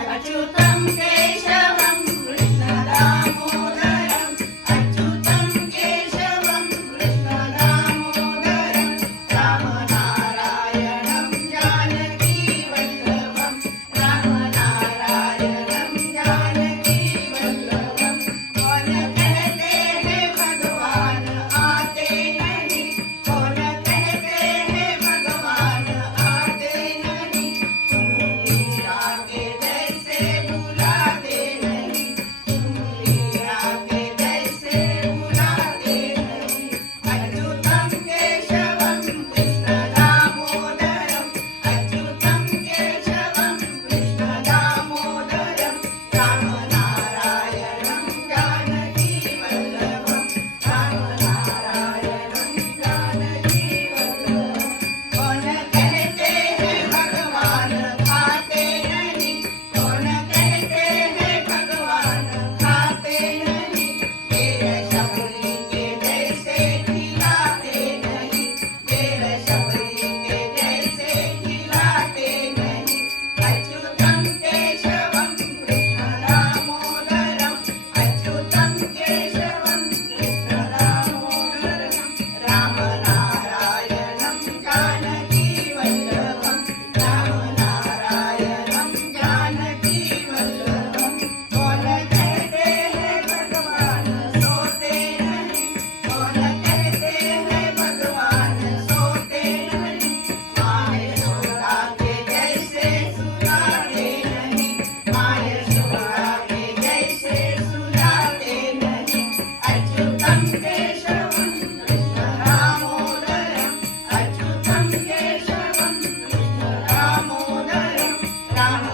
अच्युतं केशवं कृष्णदामोदरं अच्युतं केशवं कृष्णदामोदरं रामनारायणं जानकीवल्लभं रामनारायणं जानकीवल्लभं कौन कहते हैं भगवान आते नहीं कौन कहते हैं भगवान आते नहीं तुम लीला के जैसे बुलाते नहीं तुम लीला के जैसे बुलाते नहीं अच्युतं केशवं कृष्णदामोदरं अच्युतं केशवं कृष्णदामोदरं रामनारायणं जानकीवल्लभं रामनारायणं जानकीवल्लभं कौन कहते हैं भगवान खाते नहीं कौन कहते हैं भगवान खाते नहीं तेरे शबरी के जैसे खिलाते नहीं तेरे शबरी के जैसे खिलाते नहीं अच्युतं केशवं कृष्णदामोदरं अच्युतं केशवं कृष्णदामोदरं रामनारायणं जानकीवल्लभं रामनारायणं जानकीवल्लभं कौन कहते हैं भगवान सोते नहीं कौन कहते हैं भगवान सोते नहीं माँ यशोदा के जैसे सुलाते नहीं माँ यशोदा के जैसे सुलाते नहीं अच्युतं केशवं कृष्णदामोदरं अच्युतं केशवं कृष्णदामोदरं राम